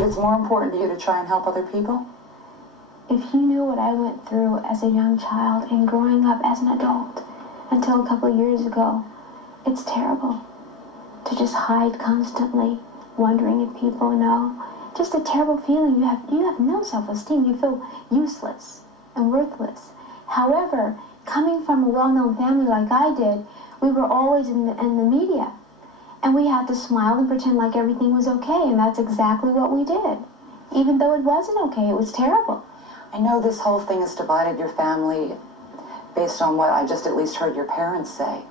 But it's more important to you to try and help other people? If you knew what I went through as a young child and growing up as an adult until a couple of years ago, it's terrible to just hide constantly, wondering if people know. Just a terrible feeling. You have no self-esteem. You feel useless and worthless. However, coming from a well-known family like I did, we were always in the media. And we had to smile and pretend like everything was okay, and that's exactly what we did. Even though it wasn't okay, it was terrible. I know this whole thing has divided your family based on what I just at least heard your parents say.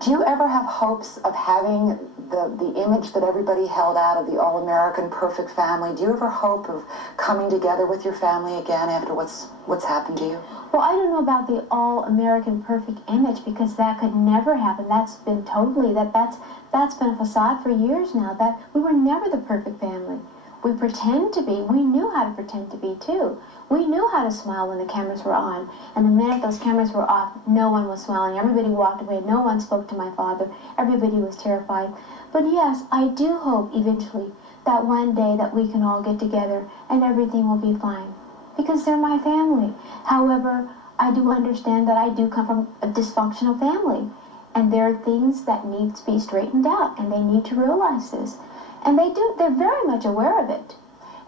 Do you ever have hopes of having the image that everybody held out of the all-American perfect family? Do you ever hope of coming together with your family again after what's happened to you? Well, I don't know about the all-American perfect image, because that could never happen. That's been totally, that's been a facade for years now. That we were never the perfect family. We pretend to be. We knew how to pretend to be, too. We knew how to smile when the cameras were on. And the minute those cameras were off, no one was smiling. Everybody walked away. No one spoke to my father. Everybody was terrified. But yes, I do hope eventually that one day that we can all get together and everything will be fine. Because they're my family. However, I do understand that I do come from a dysfunctional family. And there are things that need to be straightened out. And they need to realize this. And they're very much aware of it.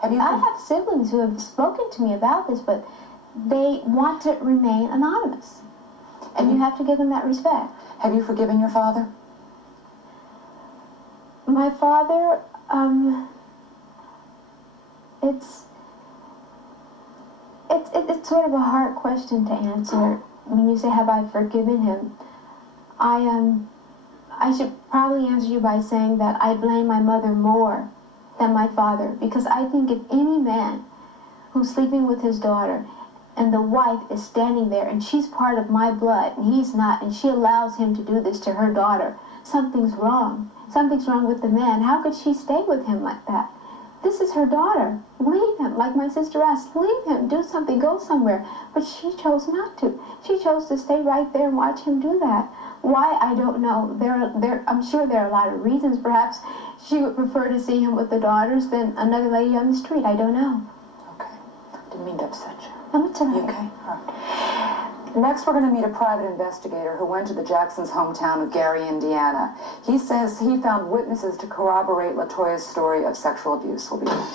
I have siblings who have spoken to me about this, but they want to remain anonymous. And you have to give them that respect. Have you forgiven your father? My father, it's sort of a hard question to answer. When you say, have I forgiven him? I should probably answer you by saying that I blame my mother more than my father, because I think if any man who's sleeping with his daughter and the wife is standing there and she's part of my blood and he's not, and she allows him to do this to her daughter, something's wrong. Something's wrong with the man. How could she stay with him like that? This is her daughter. Leave him, like my sister asked. Leave him, do something, go somewhere. But she chose not to. She chose to stay right there and watch him do that. Why, I don't know. I'm sure there are a lot of reasons. Perhaps she would prefer to see him with the daughters than another lady on the street. I don't know. Okay. Didn't mean to upset you. No, it's all right. You okay? All right. Next, we're going to meet a private investigator who went to the Jacksons' hometown of Gary, Indiana. He says he found witnesses to corroborate Latoya's story of sexual abuse. We'll be back.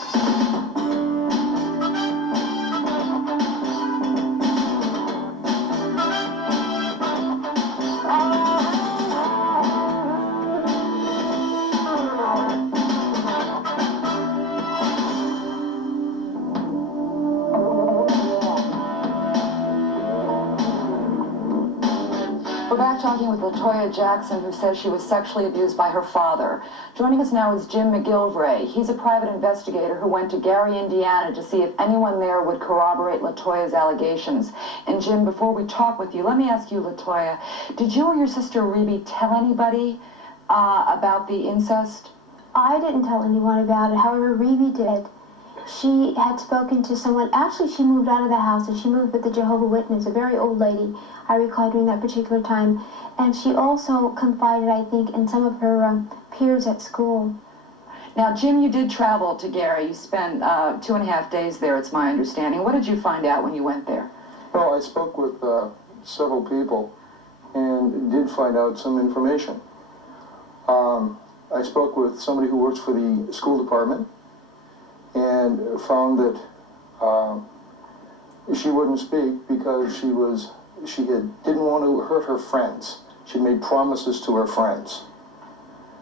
We're back talking with Latoya Jackson, who says she was sexually abused by her father. Joining us now is Jim McGilvray. He's a private investigator who went to Gary, Indiana to see if anyone there would corroborate Latoya's allegations. And Jim, before we talk with you, let me ask you, Latoya, did you or your sister Rebe tell anybody about the incest? I didn't tell anyone about it. However, Rebe did. She had spoken to someone. Actually, she moved out of the house and she moved with the Jehovah's Witness, a very old lady, I recall, during that particular time. And she also confided, I think, in some of her peers at school. Now, Jim, you did travel to Gary. You spent 2.5 days there, it's my understanding. What did you find out when you went there? Well, I spoke with several people and did find out some information. I spoke with somebody who works for the school department and found that she wouldn't speak because she didn't want to hurt her friends. She made promises to her friends.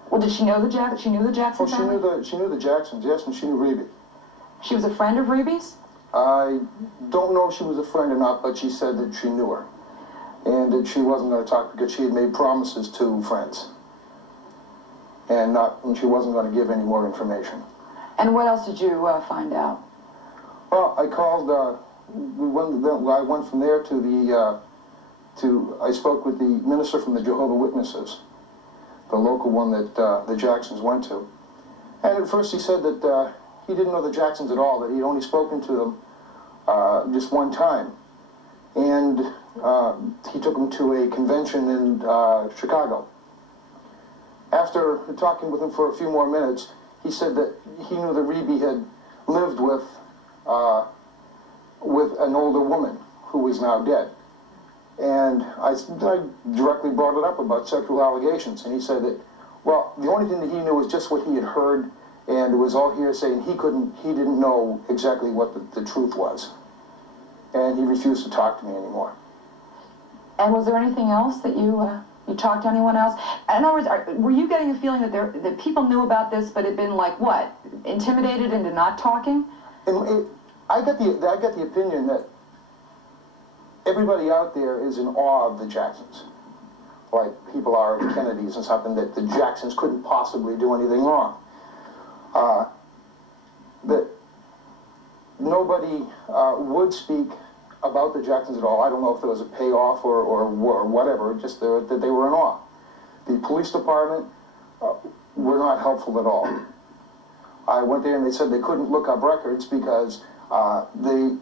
Well, did she know the Jacksons? She knew the Jacksons? Well, she knew the Jacksons, yes, and she knew Rebe. She was a friend of Rebe's? I don't know if she was a friend or not, but she said that she knew her and that she wasn't going to talk because she had made promises to friends and she wasn't going to give any more information. And what else did you find out? Well, I called, I went from there to I spoke with the minister from the Jehovah's Witnesses, the local one that the Jacksons went to. And at first he said that he didn't know the Jacksons at all, that he'd only spoken to them just one time. And he took them to a convention in Chicago. After talking with him for a few more minutes, he said that he knew that Reby had lived with an older woman who was now dead. And I directly brought it up about sexual allegations, and he said that, well, the only thing that he knew was just what he had heard, and it was all hearsay, and he didn't know exactly what the truth was. And he refused to talk to me anymore. And was there anything else that you talked to anyone else? In other words, were you getting a feeling that people knew about this, but had been like, what, intimidated into not talking? And I got the opinion that everybody out there is in awe of the Jacksons, like people are of the Kennedys and something, that the Jacksons couldn't possibly do anything wrong. That nobody would speak about the Jacksons at all. I don't know if there was a payoff or whatever, just that they were in awe. The police department were not helpful at all. I went there and they said they couldn't look up records because they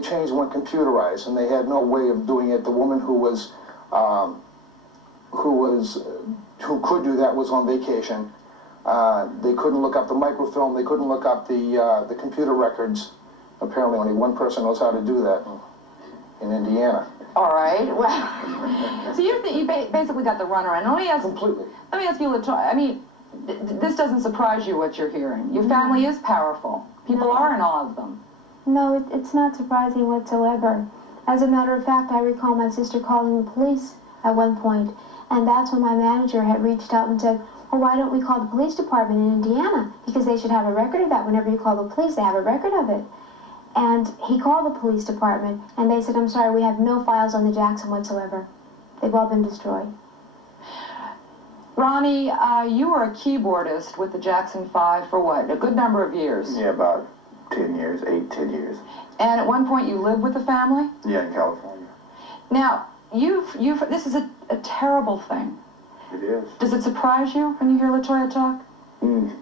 changed and went computerized, and they had no way of doing it. The woman who could do that was on vacation. They couldn't look up the microfilm. They couldn't look up the computer records. Apparently, only one person knows how to do that in Indiana. All right. Well, so you basically got the runaround. Completely. Let me ask you, Latoya. I mean, this doesn't surprise you what you're hearing. Your family is powerful. People are in awe of them. No, it's not surprising whatsoever. As a matter of fact, I recall my sister calling the police at one point, and that's when my manager had reached out and said, well, why don't we call the police department in Indiana? Because they should have a record of that. Whenever you call the police, they have a record of it. And he called the police department, and they said, I'm sorry, we have no files on the Jackson whatsoever. They've all been destroyed. Ronnie, you were a keyboardist with the Jackson 5 for what, a good number of years? Yeah, about 10 years, 10 years. And at one point you lived with the family? Yeah, in California. Now, this is a terrible thing. It is. Does it surprise you when you hear Latoya talk?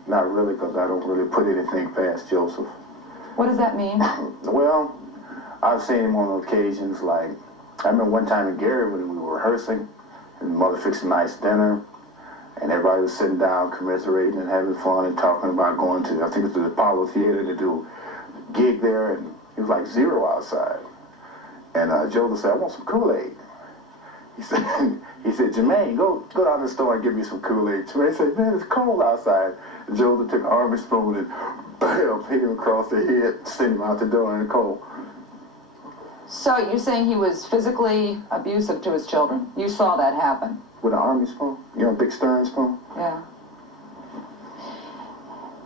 Not really, because I don't really put anything past Joseph. What does that mean? Well, I've seen him on occasions, like, I remember one time in Gary when we were rehearsing, and Mother fixed a nice dinner, and everybody was sitting down commiserating and having fun and talking about going to, I think it's the Apollo Theater, to do a gig there, and it was like 0 outside. And Joseph said, I want some Kool-Aid. He said, Jermaine, go down to the store and give me some Kool-Aid. Jermaine said, man, it's cold outside. And Joseph took an army spoon and bam, hit him across the head, sent him out the door in the cold. So you're saying he was physically abusive to his children? You saw that happen? With an army spoon? You know, a big stirring spoon? Yeah.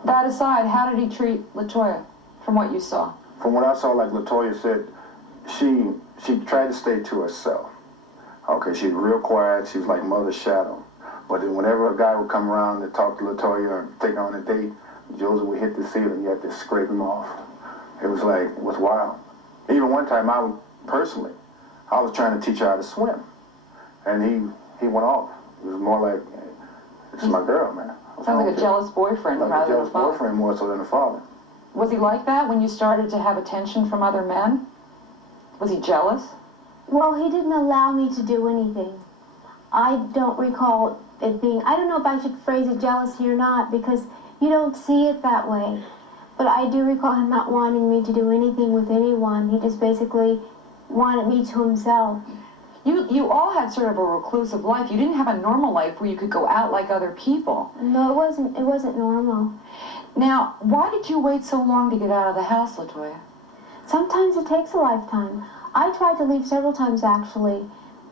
That aside, how did he treat Latoya, from what you saw? From what I saw, like Latoya said, she tried to stay to herself. Okay, she was real quiet. She was like Mother's shadow. But then whenever a guy would come around to talk to Latoya or take her on a date, Joseph would hit the ceiling. You had to scrape him off. It was like, it was wild. Even one time, I was trying to teach her how to swim. And he went off. It was more like, this is my girl, man. Sounds like a jealous boyfriend like rather a than a jealous father. boyfriend more so than a father. Was he like that when you started to have attention from other men? Was he jealous? Well, he didn't allow me to do anything. I don't recall it being, I don't know if I should phrase it jealousy or not, because you don't see it that way. But I do recall him not wanting me to do anything with anyone. He just basically wanted me to himself. You all had sort of a reclusive life. You didn't have a normal life where you could go out like other people. No, it wasn't normal. Now, why did you wait so long to get out of the house, Latoya? Sometimes it takes a lifetime. I tried to leave several times, actually,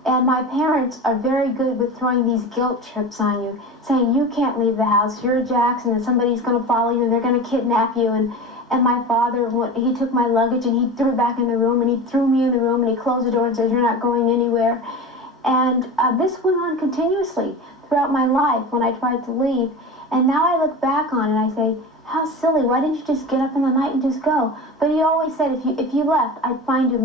and my parents are very good with throwing these guilt trips on you, saying you can't leave the house, you're a Jackson, and somebody's going to follow you, and they're going to kidnap you, and my father, he took my luggage, and he threw it back in the room, and he threw me in the room, and he closed the door and said, you're not going anywhere. And this went on continuously throughout my life when I tried to leave, and now I look back on it, and I say, how silly, why didn't you just get up in the night and just go? But he always said, if you left, I'd find you and bring